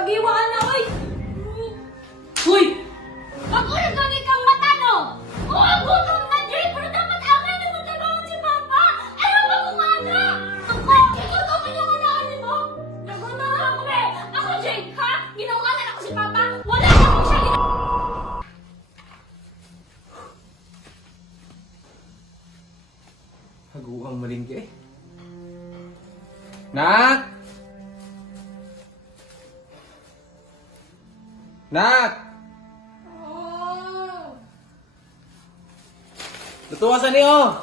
pagiwaan na, oy! Uy! Ako na gani kang mata, no? Oo, ang gutom na, Jay! Pero dapat angay na matagawan si Papa! Ayaw ba kumana? Ako! Ikaw mo yung unaan mo! Naguna nga ako, eh! Ako, Jay! Ha? Ginawanan ako si Papa! Wala na akong siya Haguang malingki. Nak! Nak! Oh! Lutuwasan niyo!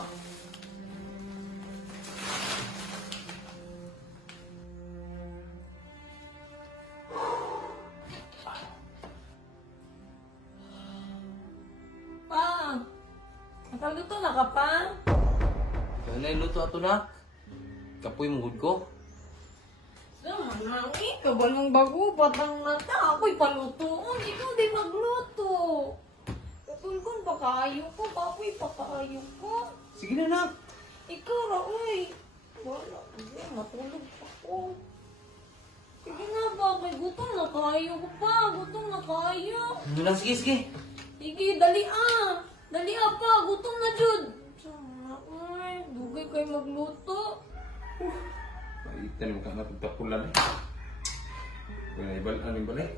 Pa! Nakaluto na ka pa? Kaya na luto ato na. Kapoy mong good ko. Saan kabalong bago, batang mata. Ako'y palutoon. Ikaw di magluto. Katulkon, pakaayo ko. Papoy, pakaayo ko. Sige na, nak. Ikaw ra, uy. Wala. Hindi, matulog pa ko. Sige na ba, may gutom na kayo ko pa. Gutom na kayo. Ano lang, sige, sige. Sige, dali ah. Dali ah pa, gutom na jud. Sana, uy. Dugay kayo magluto. Maitan mo ka na pagtapulan eh. Kaya ibalaan yung balay.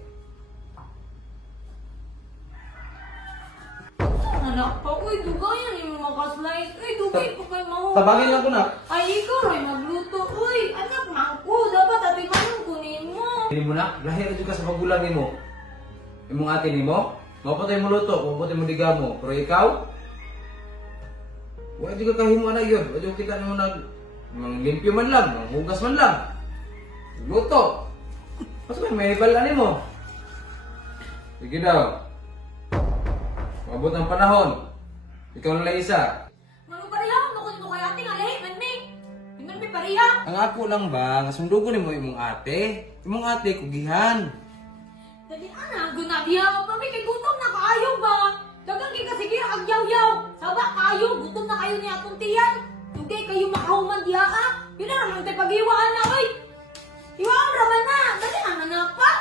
Anak pa, uy, dugayan yung makaslice. Uy, dugay pa kayo mahuha. Tabangin lang ko na. Ay, ikaw rin magluto. Uy, anak na ako. Dapat ati manong kunin mo. Hindi mo na, lahir ka sa pagulang ni mo. Imong ate ni mo, mapatay mo luto, mapatay mo liga mo. Pero ikaw, wala di ka kahimo na yun. Wala kita naman limpyo man lang, hugas man lang. Luto. Mas may ibalaan mo. Sige daw. Mabot ang panahon. Ikaw na lang isa. Mano pariha? Nukod mo kay ate nga lahi, manming. Hindi mo pariha. Ang ako lang ba, nga sundugo ni mo imong ate. Imong ate, kugihan. Dali ana, gunabiha ka pa may kay gutom na kaayo ba? Dagang kay kasigir ang yaw-yaw. Saba kaayo, gutom na kayo ni atong tiyan. Dugay kayo makahuman diha ka. Pila raman tay pagiwaan na oy. Iwaan raman na, dali ana na pa.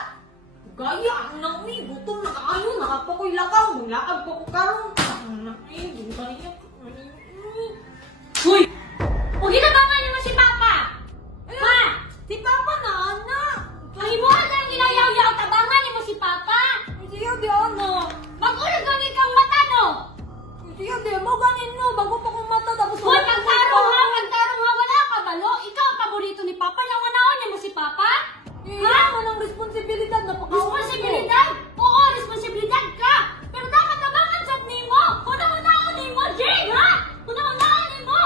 Gaya ang nang ni, gutom na kaayo, nakapa ko'y lakaw, mulakad pa ko karon. Anak ni, dugay ka. Uy! Huwag ginabangan naman si Papa! Ma! Si Papa na, anak! Ay mo, ang ginayaw-yaw, tabangan mo si Papa! Siya di ano? Mag-ulag gani kang mata, no? Siya di, mo ganin mo, bago pa kong mata, tapos Hoy, pagtarong ha, wala ka balo? Ikaw ang paborito ni Papa, yung anaon mo si Papa? Ha? Walang responsibilidad na pakawalan Responsibilidad? Oo, responsibilidad ka! Pero dapat tabangan sa nimo! Kung naman nimo, Jay, ha? Kung naman nimo!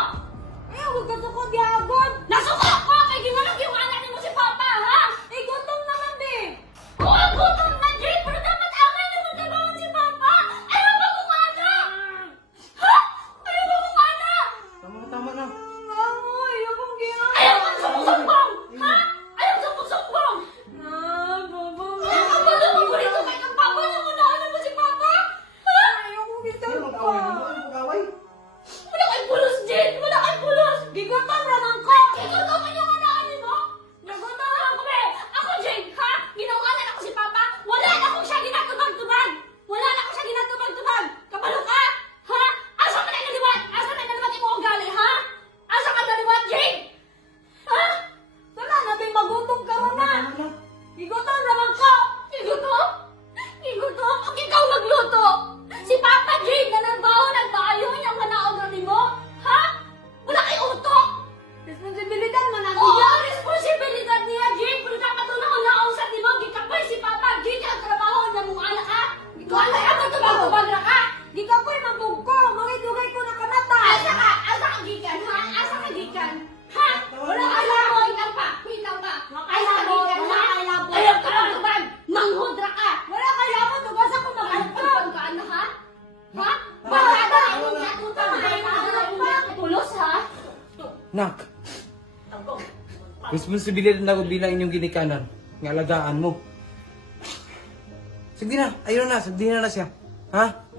Eh, huwag ka suko diagon! Nasuko ko! Kay ginalog yung anak ni mo si Papa, ha? Eh, gutom naman, be! Oo, gutom na, Jay! Pero dapat angay na magtabangan si Papa! Ayaw ba kumana? Ha? Ayaw ba kumana? Tama na. Amoy, akong ginagawa! Ayaw kang sumbong-sumbong! Ha? Ayaw sumbong-sumbong! Ayaw ka ba na paborito kay ng Papa yung unahan mo si Papa? Ha? Ayaw kong ginagawa! Wala kay pulos, Jen! Wala kay pulos! Gigutom naman ko! Gigutoman yung unahan mo! Nagutom na ako, be! Ako, Jen, ha? Ginawanan ako si Papa! Wala na akong siya ginatubag-tubag! Wala na akong siya ginatubag-tubag! Kapalo ka? Ha? Asa ka na naliwat? Asa na naliwat yung ugali, ha? Asa ka naliwat, Jen? Ha? Wala na, be! Magutom ka ron na! Gigutom naman ko! Gigutom? Gigutom? Ang ikaw magluto! Si Papa Jay na nagbaho nagpaayo niyang manaog na mo? Ha? Wala kay utok! Responsibilidad man natin yan! Oo, responsibilidad niya, Jay! Pero dapat doon ako nausap ni mo, gikapoy si Papa Jay ang trabaho na mong anak ka! Ikaw na yan, magtubag-tubag na ka! Gikapoy mabog ko! Mangidugay ko na kamata! Asa ka? Asa ka gikan, ha? Asa ka gikan? Ha? Wala ka lang! Wait lang pa! Wait lang pa! Asa ka gikan, ha? Ayaw ka lang tubag! Manghudra ka! Wala ka labot! Tugas ako magtubag ka, anak, ha? Ha? Wala ka lang! Natuta na kayo na pulos, ha? Nak, responsibilidad na ko bilang inyong ginikanan. Ng alagaan mo. Sige na, ayun na, sagdihin na siya. Ha?